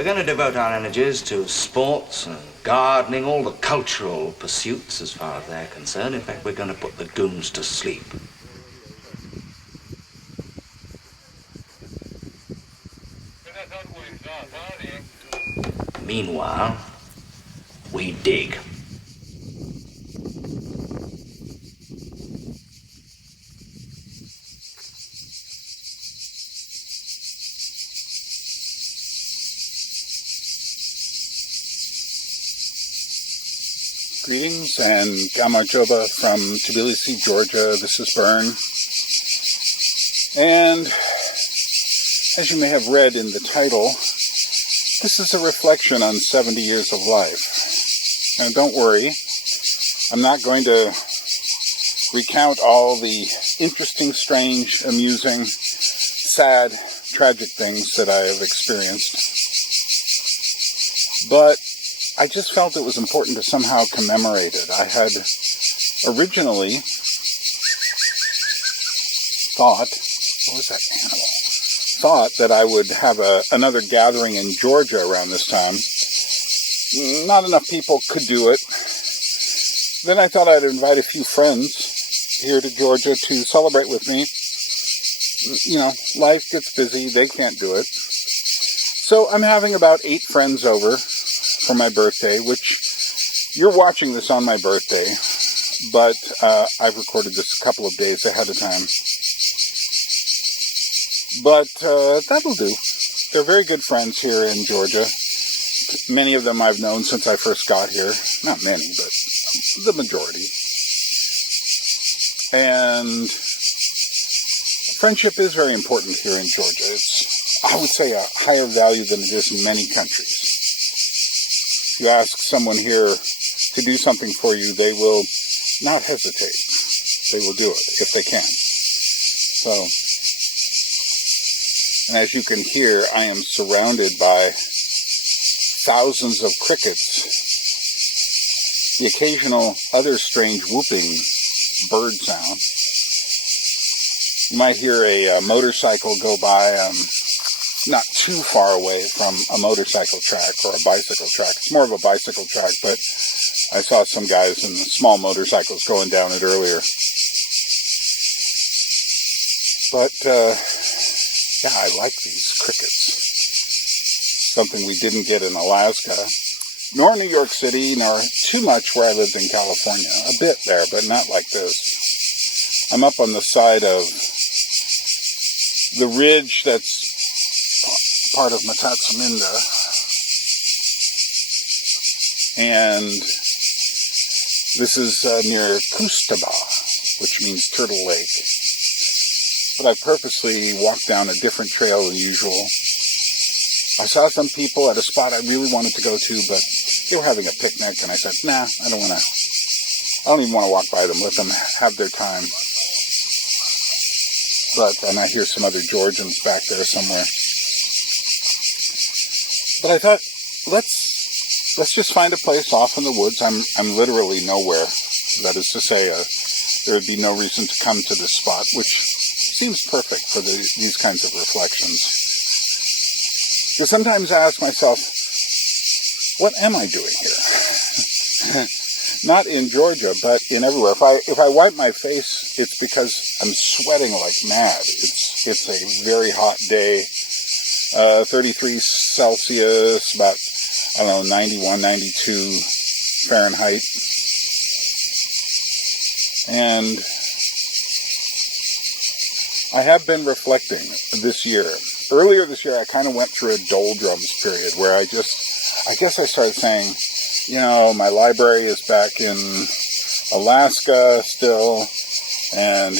We're going to devote our energies to sports and gardening, all the cultural pursuits as far as they're concerned. In fact, we're going to put the goons to sleep. Meanwhile, we dig. Greetings and Gamajoba from Tbilisi, Georgia. This is Bern. And as you may have read in the title, this is a reflection on 70 years of life. Now don't worry, I'm not going to recount all the interesting, strange, amusing, sad, tragic things that I have experienced. But I just felt it was important to somehow commemorate it. I had originally thought that I would have another gathering in Georgia around this time. Not enough people could do it. Then I thought I'd invite a few friends here to Georgia to celebrate with me. You know, life gets busy, they can't do it. So I'm having about 8 friends over for my birthday, which you're watching this on my birthday, but I've recorded this a couple of days ahead of time. But that'll do. They're very good friends here in Georgia. Many of them I've known since I first got here. Not many, but the majority. And friendship is very important here in Georgia. It's, I would say, a higher value than it is in many countries. If you ask someone here to do something for you, they will not hesitate. They will do it if they can. So, and as you can hear, I am surrounded by thousands of crickets. The occasional other strange whooping bird sound. You might hear a motorcycle go by not too far away from a motorcycle track or a bicycle track. It's more of a bicycle track, but I saw some guys in small motorcycles going down it earlier. But, yeah, I like these crickets. Something we didn't get in Alaska, nor New York City, nor too much where I lived in California. A bit there, but not like this. I'm up on the side of the ridge that's part of Matatsuminda, and this is near Kustaba, which means Turtle Lake. But I purposely walked down a different trail than usual. I saw some people at a spot I really wanted to go to, but they were having a picnic, and I said, nah, I don't even want to walk by them. Let them have their time. And I hear some other Georgians back there somewhere. But I thought, let's just find a place off in the woods. I'm literally nowhere. That is to say, there would be no reason to come to this spot, which seems perfect for these kinds of reflections. So sometimes I ask myself, what am I doing here? Not in Georgia, but in everywhere. If I wipe my face, it's because I'm sweating like mad. It's a very hot day. 33 Celsius, about, 91, 92 Fahrenheit. And I have been reflecting this year. Earlier this year, I kind of went through a doldrums period where I guess I started saying, my library is back in Alaska still, and,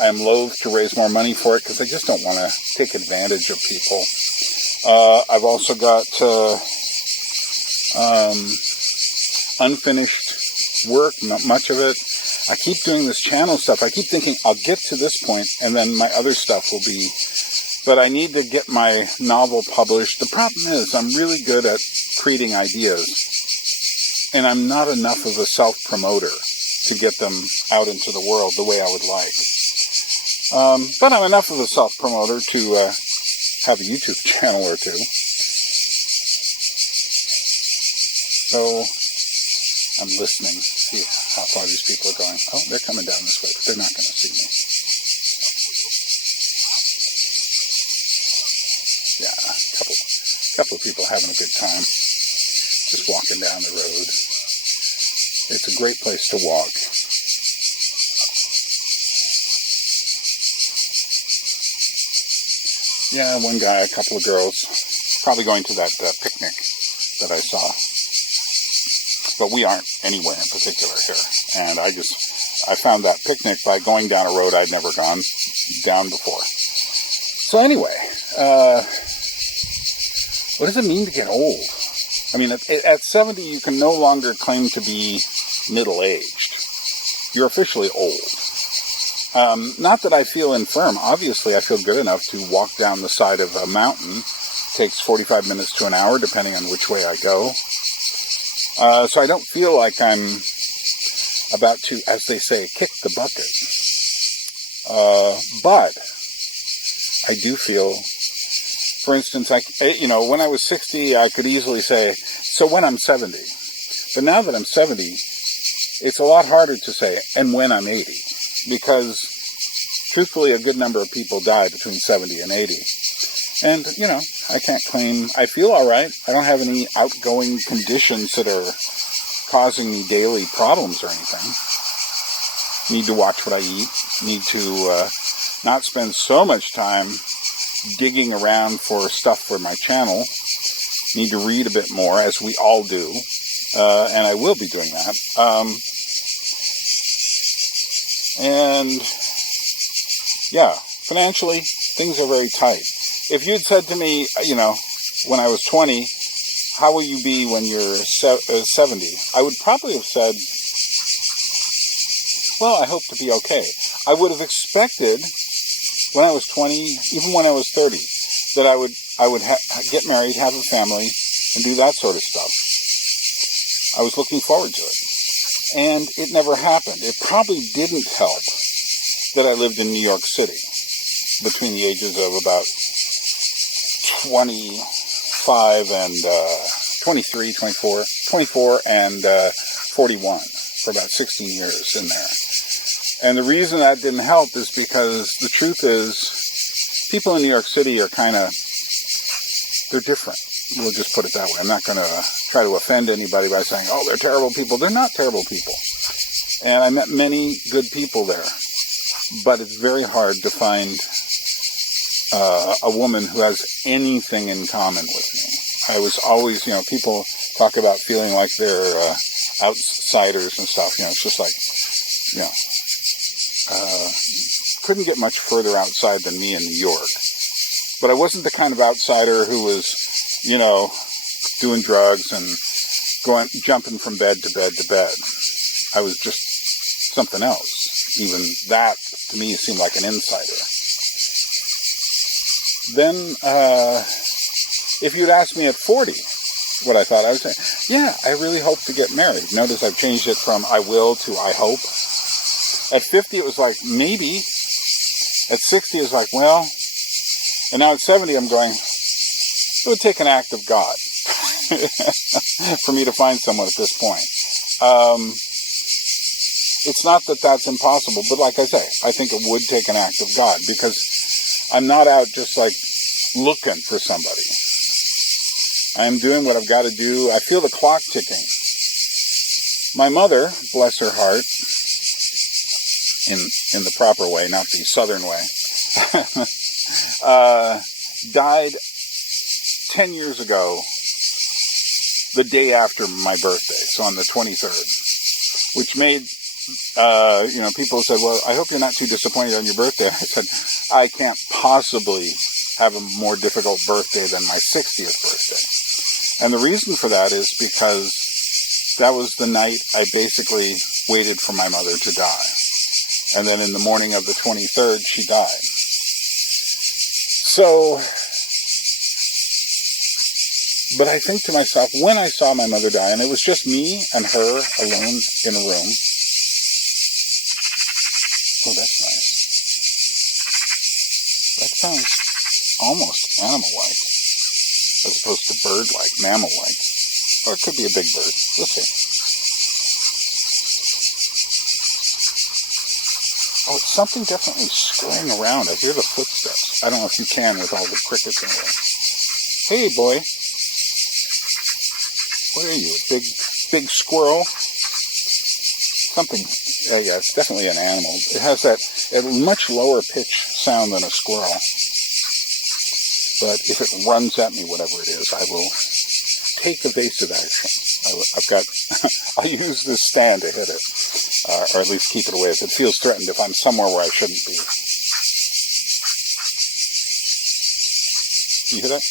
I'm loath to raise more money for it because I just don't want to take advantage of people. I've also got unfinished work, not much of it. I keep doing this channel stuff. I keep thinking I'll get to this point and then my other stuff will be... But I need to get my novel published. The problem is I'm really good at creating ideas, and I'm not enough of a self-promoter to get them out into the world the way I would like. But I'm enough of a self-promoter to have a YouTube channel or two. So I'm listening, see how far these people are going. Oh, they're coming down this way, but they're not going to see me. Yeah, a couple of people having a good time, just walking down the road. It's a great place to walk. Yeah, one guy, a couple of girls, probably going to that picnic that I saw. But we aren't anywhere in particular here. And I found that picnic by going down a road I'd never gone down before. So anyway, what does it mean to get old? I mean, at 70, you can no longer claim to be middle-aged. You're officially old. Not that I feel infirm. Obviously, I feel good enough to walk down the side of a mountain. It takes 45 minutes to an hour, depending on which way I go. So I don't feel like I'm about to, as they say, kick the bucket. But I do feel, for instance, when I was 60, I could easily say, so when I'm 70. But now that I'm 70, it's a lot harder to say, and when I'm 80. Because, truthfully, a good number of people die between 70 and 80. And, I can't claim I feel all right. I don't have any outgoing conditions that are causing me daily problems or anything. Need to watch what I eat. Need to not spend so much time digging around for stuff for my channel. Need to read a bit more, as we all do. And I will be doing that. And yeah, financially, things are very tight. If you'd said to me, when I was 20, how will you be when you're 70? I would probably have said, well, I hope to be okay. I would have expected when I was 20, even when I was 30, that I would get married, have a family, and do that sort of stuff. I was looking forward to it. And it never happened. It probably didn't help that I lived in New York City between the ages of about 25 and 23, 24 and 41 for about 16 years in there. And the reason that didn't help is because the truth is people in New York City are they're different. We'll just put it that way. I'm not going to try to offend anybody by saying, oh, they're terrible people. They're not terrible people. And I met many good people there. But it's very hard to find a woman who has anything in common with me. I was always, people talk about feeling like they're outsiders and stuff. It's just like, couldn't get much further outside than me in New York. But I wasn't the kind of outsider who was, doing drugs and jumping from bed to bed to bed. I was just something else. Even that, to me, seemed like an insider. Then, if you'd asked me at 40 what I thought, I would say, yeah, I really hope to get married. Notice I've changed it from I will to I hope. At 50, it was like, maybe. At 60, it was like, well. And now at 70, I'm going, it would take an act of God for me to find someone at this point. It's not that that's impossible, but like I say, I think it would take an act of God because I'm not out just like looking for somebody. I'm doing what I've got to do. I feel the clock ticking. My mother, bless her heart, in the proper way, not the southern way, died 10 years ago, the day after my birthday, so on the 23rd, which made, people said, well, I hope you're not too disappointed on your birthday. I said, I can't possibly have a more difficult birthday than my 60th birthday. And the reason for that is because that was the night I basically waited for my mother to die. And then in the morning of the 23rd, she died. So, but I think to myself, when I saw my mother die, and it was just me and her alone in a room. Oh, that's nice. That sounds almost animal-like, as opposed to bird-like, mammal-like. Or it could be a big bird. We'll see. Oh, it's something definitely scurrying around. I hear the footsteps. I don't know if you can with all the crickets in there. Hey, boy. What are you, a big squirrel? Something. Yeah, it's definitely an animal. It has that much lower pitch sound than a squirrel. But if it runs at me, whatever it is, I will take evasive action. I'll use this stand to hit it. Or at least keep it away if it feels threatened, if I'm somewhere where I shouldn't be. Do you hear that?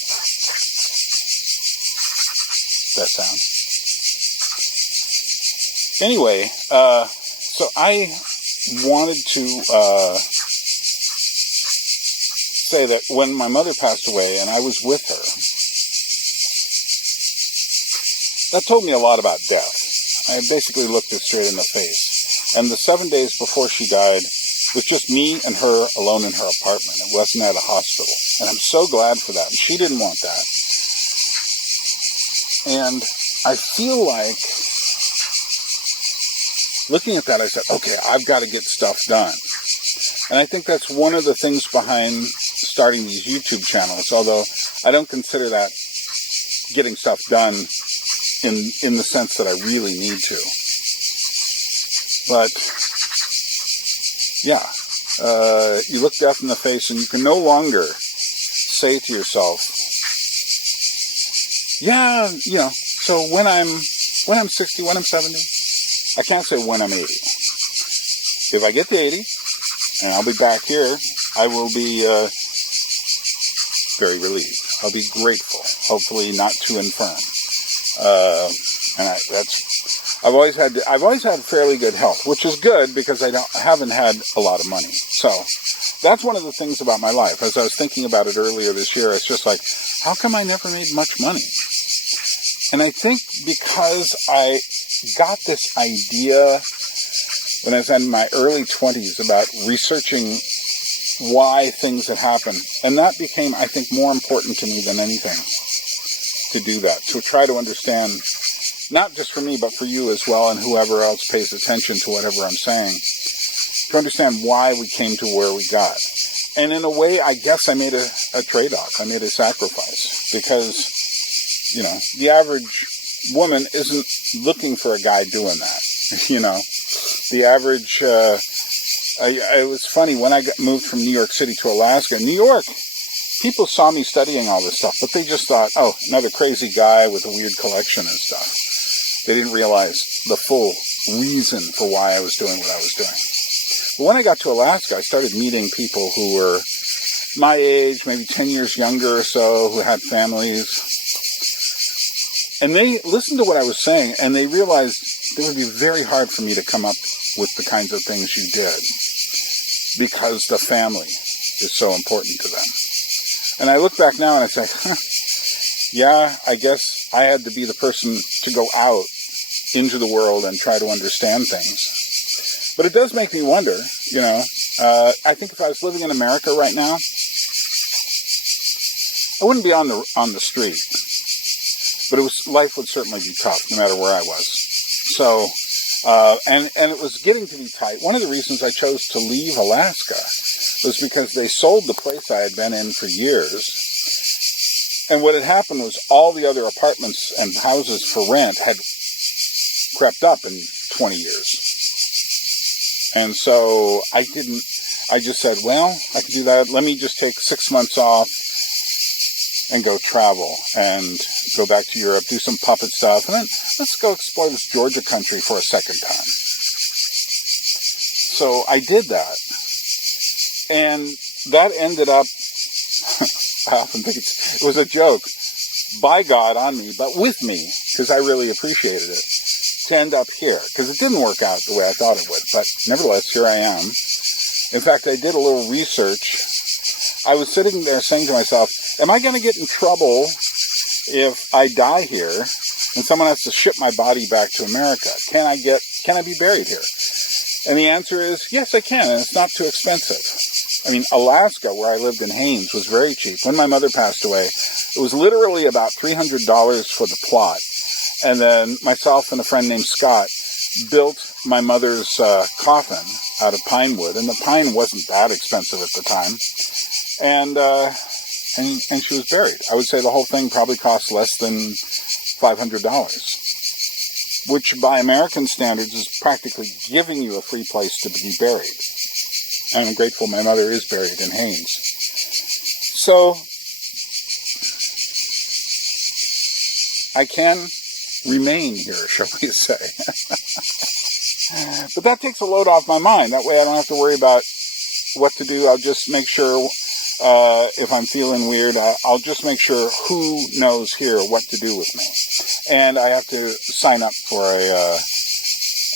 That sound. Anyway, so I wanted to say that when my mother passed away and I was with her, that told me a lot about death. I basically looked her straight in the face. And the 7 days before she died was just me and her alone in her apartment. It wasn't at a hospital. And I'm so glad for that. And she didn't want that. And I feel like, looking at that, I said, okay, I've got to get stuff done. And I think that's one of the things behind starting these YouTube channels, although I don't consider that getting stuff done in the sense that I really need to. But, yeah, you look death in the face and you can no longer say to yourself, yeah, you know, so when I'm 60, when I'm 70, I can't say when I'm 80. If I get to 80, and I'll be back here, I will be very relieved. I'll be grateful, hopefully not too infirm. I've always had fairly good health, which is good because I haven't had a lot of money. So that's one of the things about my life. As I was thinking about it earlier this year, it's just like, how come I never made much money? And I think because I got this idea when I was in my early 20s about researching why things had happened. And that became, I think, more important to me than anything, to do that, to try to understand, not just for me, but for you as well, and whoever else pays attention to whatever I'm saying, to understand why we came to where we got. And in a way, I guess I made a trade-off. I made a sacrifice. Because, you know, the average woman isn't looking for a guy doing that. You know, the average, it was funny, when I moved from New York City to Alaska, New York, people saw me studying all this stuff, but they just thought, oh, another crazy guy with a weird collection and stuff. They didn't realize the full reason for why I was doing what I was doing. But when I got to Alaska, I started meeting people who were my age, maybe 10 years younger or so, who had families. And they listened to what I was saying, and they realized it would be very hard for me to come up with the kinds of things you did, because the family is so important to them. And I look back now and I say, yeah, I guess I had to be the person to go out into the world and try to understand things. But it does make me wonder, you know, I think if I was living in America right now, I wouldn't be on the street. But life would certainly be tough, no matter where I was. So, and it was getting to be tight. One of the reasons I chose to leave Alaska was because they sold the place I had been in for years. And what had happened was all the other apartments and houses for rent had crept up in 20 years. And so I just said, well, I can do that. Let me just take 6 months off and go travel and go back to Europe, do some puppet stuff, and then let's go explore this Georgia country for a second time. So I did that. And that ended up, I often think it was a joke, by God on me, but with me, because I really appreciated it, to end up here. Because it didn't work out the way I thought it would, but nevertheless, here I am. In fact, I did a little research. I was sitting there saying to myself, am I going to get in trouble if I die here and someone has to ship my body back to America? Can I be buried here? And the answer is, yes, I can, and it's not too expensive. I mean, Alaska, where I lived in Haines, was very cheap. When my mother passed away, it was literally about $300 for the plot. And then myself and a friend named Scott built my mother's coffin out of pine wood, and the pine wasn't that expensive at the time. And she was buried. I would say the whole thing probably cost less than $500, which by American standards is practically giving you a free place to be buried. And I'm grateful my mother is buried in Haines. So I can remain here, shall we say. But that takes a load off my mind. That way I don't have to worry about what to do. I'll just make sure, if I'm feeling weird, I'll just make sure who knows here what to do with me. And I have to sign up for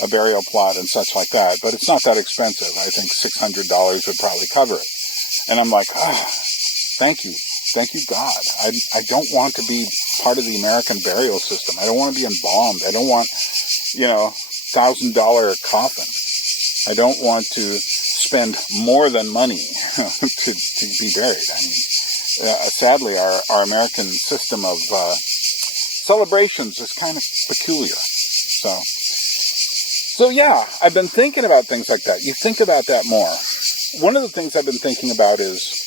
a burial plot and such like that. But it's not that expensive. I think $600 would probably cover it. And I'm like, thank you. Thank you, God. I don't want to be part of the American burial system. I don't want to be embalmed. I don't want, $1,000 coffin. I don't want to spend more than money to be buried. I mean, sadly, our American system of celebrations is kind of peculiar. So yeah, I've been thinking about things like that. You think about that more. One of the things I've been thinking about is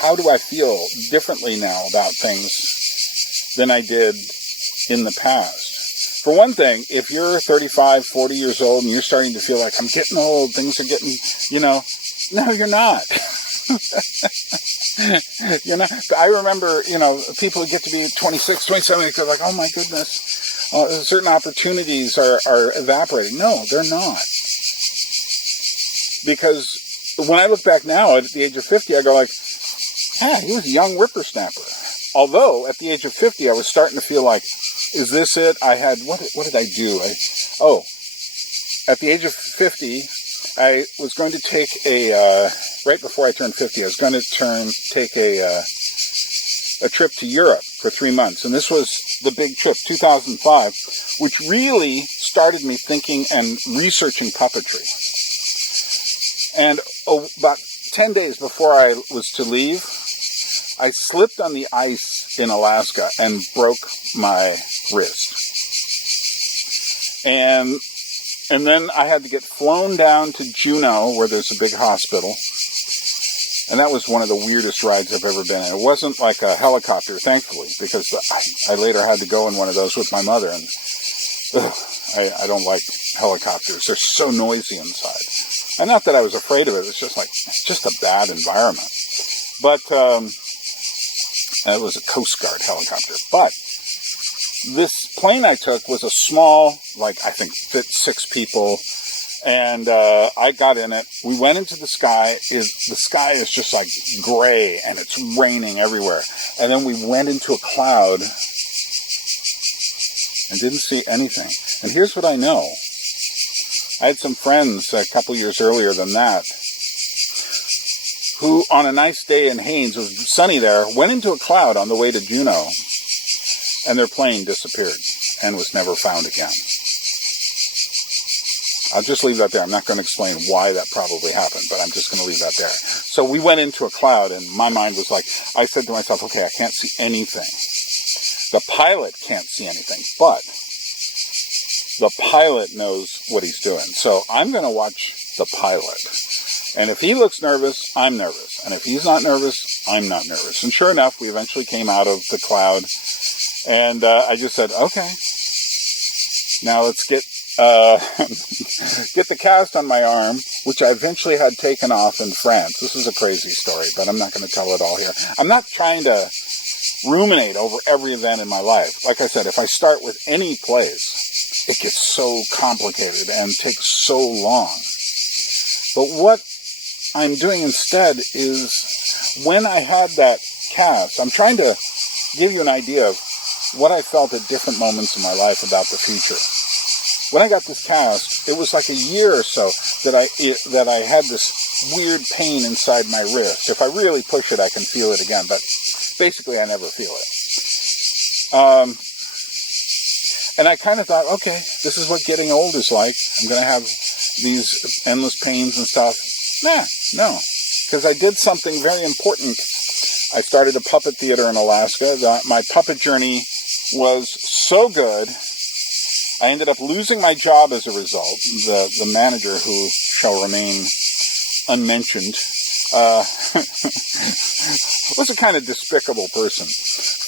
how do I feel differently now about things than I did in the past? For one thing, if you're 35, 40 years old and you're starting to feel like I'm getting old, things are getting, no, you're not. You're not. I remember, people get to be 26, 27, they're like, oh my goodness, certain opportunities are evaporating. No, they're not. Because when I look back now at the age of 50, I go like, he was a young whippersnapper. Although at the age of 50, I was starting to feel like, is this it? I had, what did I do? At the age of 50, I was going to take right before I turned 50, I was going to take a trip to Europe for 3 months. And this was the big trip, 2005, which really started me thinking and researching puppetry. And about 10 days before I was to leave, I slipped on the ice in Alaska and broke my wrist. And then I had to get flown down to Juneau, where there's a big hospital. And that was one of the weirdest rides I've ever been in. It wasn't like a helicopter, thankfully, because I later had to go in one of those with my mother. And I don't like helicopters. They're so noisy inside. And not that I was afraid of it. It's just a bad environment. But it was a Coast Guard helicopter. But this plane I took was a small, I think fit 6 people. And I got in it. We went into the sky. The sky is just like gray, and it's raining everywhere. And then we went into a cloud and didn't see anything. And here's what I know. I had some friends a couple years earlier than that who, on a nice day in Haines, it was sunny there, went into a cloud on the way to Juneau, and their plane disappeared and was never found again. I'll just leave that there. I'm not going to explain why that probably happened, but I'm just going to leave that there. So we went into a cloud, and my mind was like, I said to myself, okay, I can't see anything. The pilot can't see anything, but the pilot knows what he's doing. So I'm going to watch the pilot. And if he looks nervous, I'm nervous. And if he's not nervous, I'm not nervous. And sure enough, we eventually came out of the cloud. And I just said, okay, now let's get the cast on my arm, which I eventually had taken off in France. This is a crazy story, but I'm not going to tell it all here. I'm not trying to ruminate over every event in my life. Like I said, if I start with any place, it gets so complicated and takes so long. But what I'm doing instead is, when I had that cast, I'm trying to give you an idea of what I felt at different moments in my life about the future. When I got this cast, it was like a year or so that I had this weird pain inside my wrist. If I really push it, I can feel it again, but basically I never feel it. And I kind of thought, okay, this is what getting old is like. I'm going to have these endless pains and stuff. No, because I did something very important. I started a puppet theater in Alaska. My puppet journey was so good, I ended up losing my job as a result. The manager, who shall remain unmentioned, was a kind of despicable person.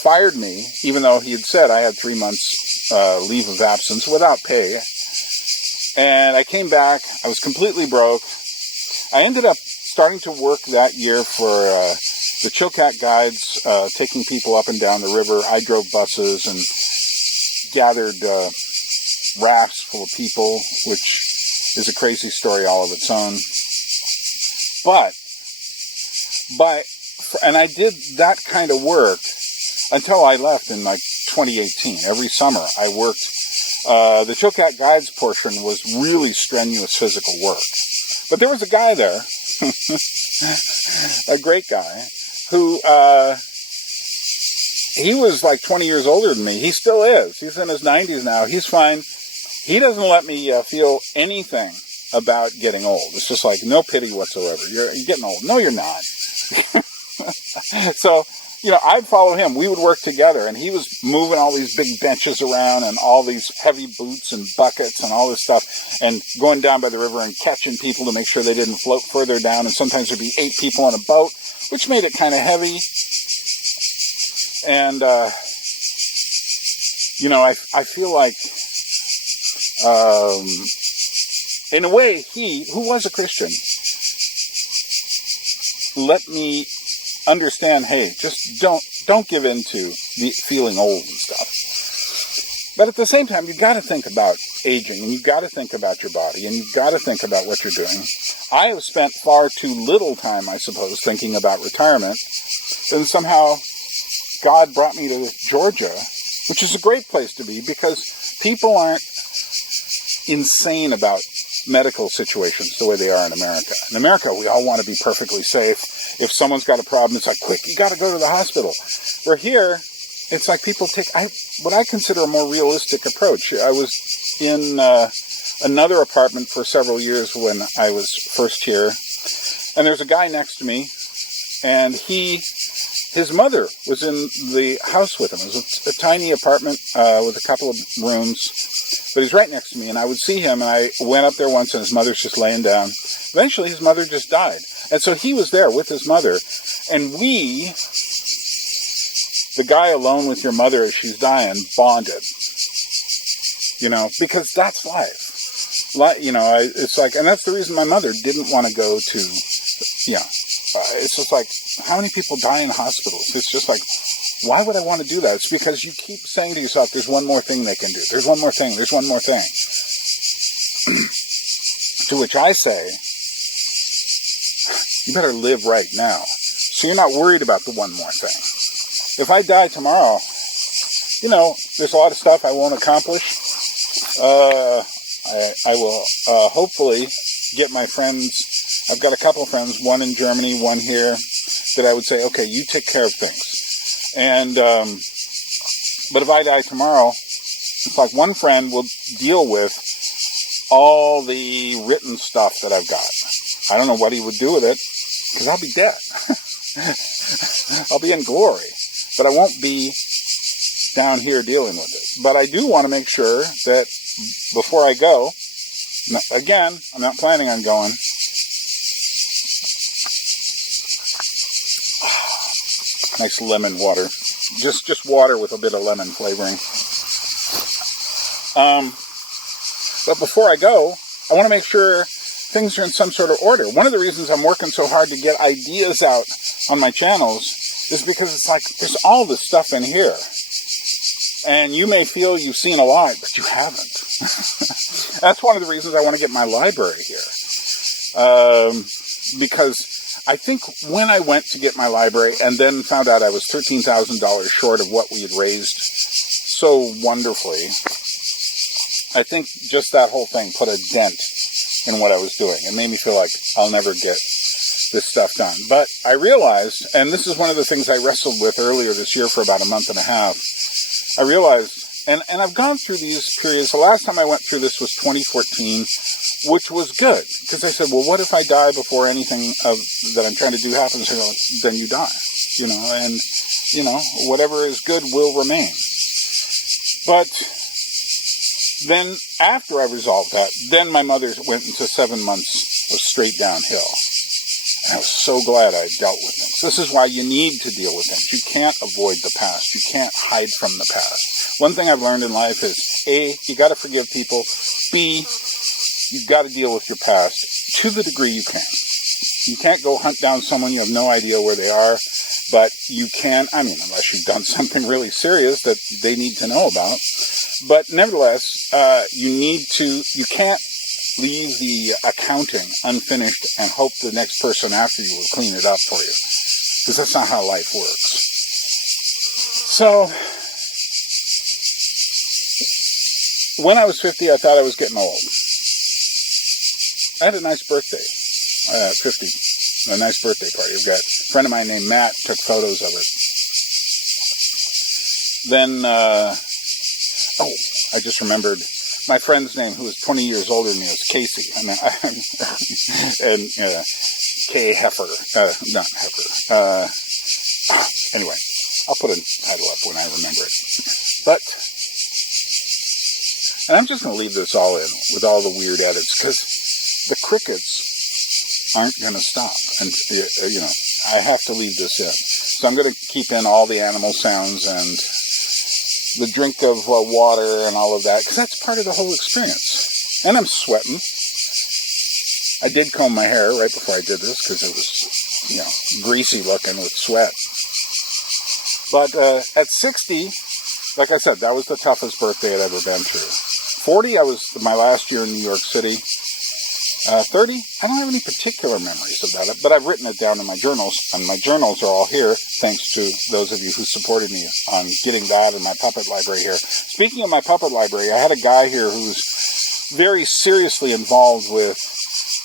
Fired me, even though he had said I had 3 months leave of absence without pay. And I came back. I was completely broke. I ended up starting to work that year for the Chilkat Guides, taking people up and down the river. I drove buses and gathered rafts full of people, which is a crazy story all of its own. And I did that kind of work until I left in like 2018. Every summer I worked. The Chilkat Guides portion was really strenuous physical work. But there was a guy there, a great guy, who, he was like 20 years older than me. He still is. He's in his 90s now. He's fine. He doesn't let me feel anything about getting old. It's just like no pity whatsoever. You're getting old. No, you're not. So, I'd follow him. We would work together, and he was moving all these big benches around and all these heavy boots and buckets and all this stuff, and going down by the river and catching people to make sure they didn't float further down. And sometimes there'd be 8 people on a boat, which made it kind of heavy. And, I feel like, in a way, he, who was a Christian, let me understand, hey, just don't give in to the feeling old and stuff. But at the same time, you've got to think about aging, and you've got to think about your body, and you've got to think about what you're doing. I have spent far too little time, I suppose, thinking about retirement, and somehow God brought me to Georgia, which is a great place to be because people aren't insane about medical situations the way they are in America. In America, we all want to be perfectly safe. If someone's got a problem, it's like, quick, you got to go to the hospital. Where here, it's like people take what I consider a more realistic approach. I was in another apartment for several years when I was first here, and there's a guy next to me, and his mother was in the house with him. It was a tiny apartment with a couple of rooms, but he's right next to me, and I would see him, and I went up there once, and his mother's just laying down. Eventually, his mother just died, and so he was there with his mother, and we, the guy alone with your mother as she's dying, bonded, because that's life. It's like, and that's the reason my mother didn't want to go to, it's just like, how many people die in hospitals? It's just like, why would I want to do that? It's because you keep saying to yourself, there's one more thing they can do. There's one more thing. There's one more thing. To which I say, you better live right now. So you're not worried about the one more thing. If I die tomorrow, there's a lot of stuff I won't accomplish. I will hopefully get my friends. I've got a couple of friends, one in Germany, one here, that I would say, okay, you take care of things. And, but if I die tomorrow, it's like one friend will deal with all the written stuff that I've got. I don't know what he would do with it, because I'll be dead. I'll be in glory, but I won't be down here dealing with it. But I do want to make sure that before I go, again, I'm not planning on going. Nice lemon water. Just water with a bit of lemon flavoring. But before I go, I want to make sure things are in some sort of order. One of the reasons I'm working so hard to get ideas out on my channels is because it's like, there's all this stuff in here. And you may feel you've seen a lot, but you haven't. That's one of the reasons I want to get my library here. Because I think when I went to get my library and then found out I was $13,000 short of what we had raised so wonderfully, I think just that whole thing put a dent in what I was doing. It made me feel like I'll never get this stuff done. But I realized, and this is one of the things I wrestled with earlier this year for about a month and a half, I realized, and I've gone through these periods. The last time I went through this was 2014, which was good. Because I said, well, what if I die before anything that I'm trying to do happens? Then you die, and, whatever is good will remain. But then after I resolved that, then my mother went into 7 months of straight downhill. And I was so glad I dealt with things. This is why you need to deal with things. You can't avoid the past. You can't hide from the past. One thing I've learned in life is, A, you got to forgive people. B, you've got to deal with your past to the degree you can. You can't go hunt down someone you have no idea where they are, but you can, unless you've done something really serious that they need to know about. But nevertheless, you can't leave the accounting unfinished and hope the next person after you will clean it up for you. Because that's not how life works. So, when I was 50, I thought I was getting old. I had a nice birthday. 50. A nice birthday party. I've got a friend of mine named Matt took photos of it. Then, I just remembered my friend's name, who was 20 years older than me, was Casey. And K. Heifer. Not Heifer. Anyway, I'll put a title up when I remember it. But, and I'm just going to leave this all in with all the weird edits, because the crickets aren't going to stop. And, I have to leave this in. So I'm going to keep in all the animal sounds and the drink of water and all of that, because that's part of the whole experience. And I'm sweating. I did comb my hair right before I did this, because it was, greasy looking with sweat. But at 60, like I said, that was the toughest birthday I'd ever been through. 40, I was my last year in New York City. 30, I don't have any particular memories about it, but I've written it down in my journals, and my journals are all here, thanks to those of you who supported me on getting that and my puppet library here. Speaking of my puppet library, I had a guy here who's very seriously involved with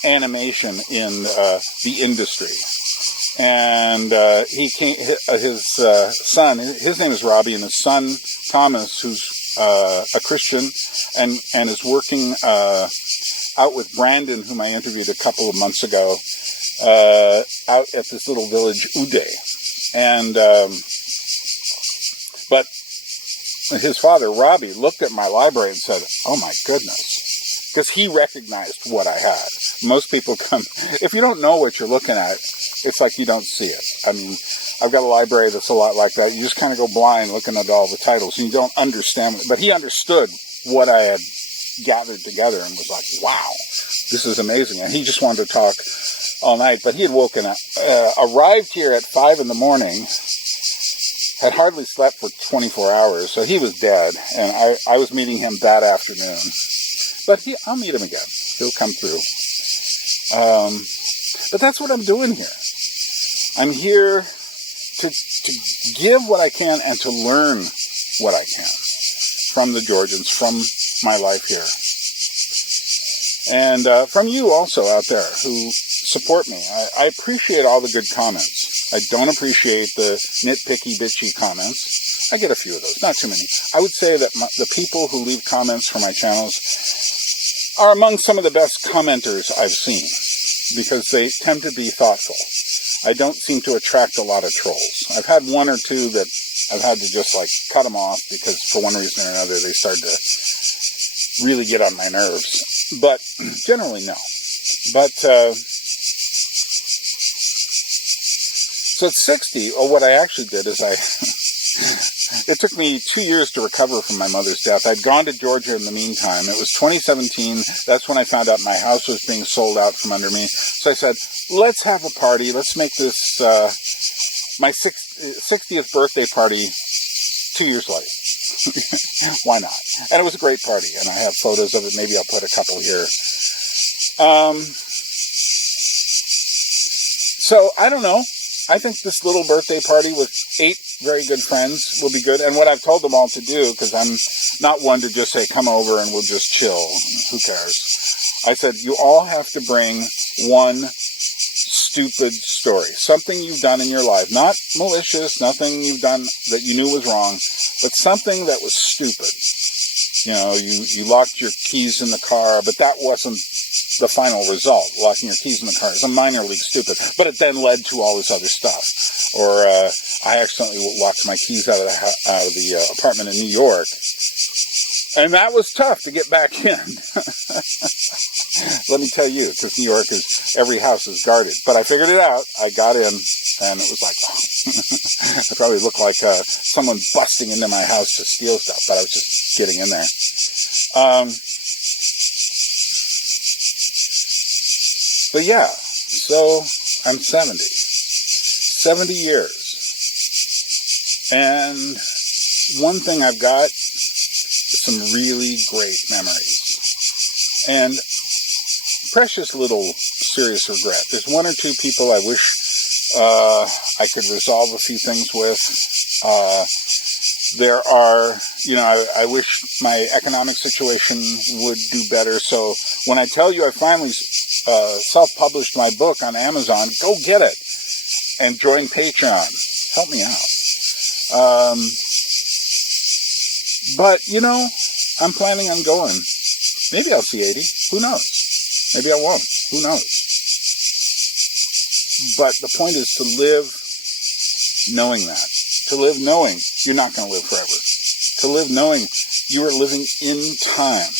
animation in the industry. And his son, his name is Robbie, and his son, Thomas, who's a Christian, and is working out with Brandon, whom I interviewed a couple of months ago, out at this little village, Uday. And, but his father, Robbie, looked at my library and said, "Oh my goodness," because he recognized what I had. Most people come, if you don't know what you're looking at, it's like you don't see it. I've got a library that's a lot like that. You just kind of go blind looking at all the titles, and you don't understand. But he understood what I had gathered together and was like, "Wow, this is amazing." And he just wanted to talk all night. But he had woken up, arrived here at 5 in the morning, had hardly slept for 24 hours, so he was dead. And I was meeting him that afternoon. But I'll meet him again. He'll come through. But that's what I'm doing here. I'm here to give what I can and to learn what I can from the Georgians, from my life here. And from you also out there who support me. I appreciate all the good comments. I don't appreciate the nitpicky, bitchy comments. I get a few of those, not too many. I would say that the people who leave comments for my channels are among some of the best commenters I've seen, because they tend to be thoughtful. I don't seem to attract a lot of trolls. I've had one or two that I've had to just cut them off, because for one reason or another they started to really get on my nerves. But generally, no. But so at 60, what I actually did is it took me 2 years to recover from my mother's death. I'd gone to Georgia in the meantime. It was 2017. That's when I found out my house was being sold out from under me. So I said, let's have a party. Let's make this my 60th birthday party 2 years late. Why not? And it was a great party, and I have photos of it. Maybe I'll put a couple here. So, I don't know. I think this little birthday party with 8 very good friends will be good. And what I've told them all to do, because I'm not one to just say, come over and we'll just chill. Who cares? I said, you all have to bring one stupid story. Something you've done in your life. Not malicious, nothing you've done that you knew was wrong, but something that was stupid. You know, you locked your keys in the car, but that wasn't the final result. Locking your keys in the car is a minor league stupid, but it then led to all this other stuff. Or I accidentally locked my keys out of the apartment in New York, And that was tough to get back in. Let me tell you, because New York is, every house is guarded. But I figured it out. I got in, and it was like, oh. I probably looked like someone busting into my house to steal stuff, but I was just getting in there. But yeah, so I'm 70. 70 years. And one thing I've got is some really great memories. And precious little serious regret. There's one or two people I wish I could resolve a few things with. There are, I wish my economic situation would do better. So when I tell you I finally self-published my book on Amazon, go get it and join Patreon. Help me out. But, I'm planning on going. Maybe I'll see 80. Who knows? Maybe I won't. Who knows? But the point is to live knowing that. To live knowing you're not going to live forever. To live knowing you are living in time.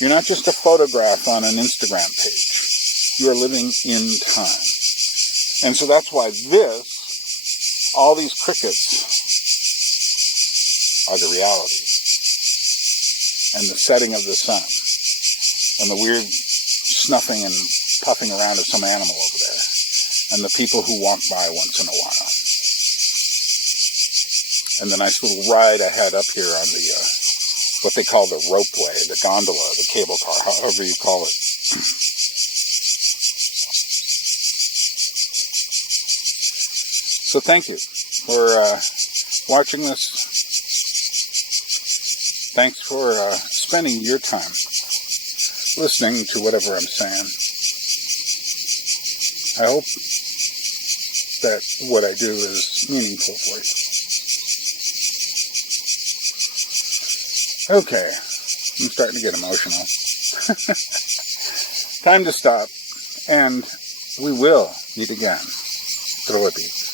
You're not just a photograph on an Instagram page. You are living in time. And so that's why all these crickets are the reality. And the setting of the sun. And the weird snuffing and puffing around of some animal over there. And the people who walk by once in a while. And the nice little ride I had up here on the, what they call the ropeway, the gondola, the cable car, however you call it. So thank you for watching this. Thanks for spending your time listening to whatever I'm saying. I hope that what I do is meaningful for you. Okay, I'm starting to get emotional. Time to stop, and we will meet again. Tbilisi.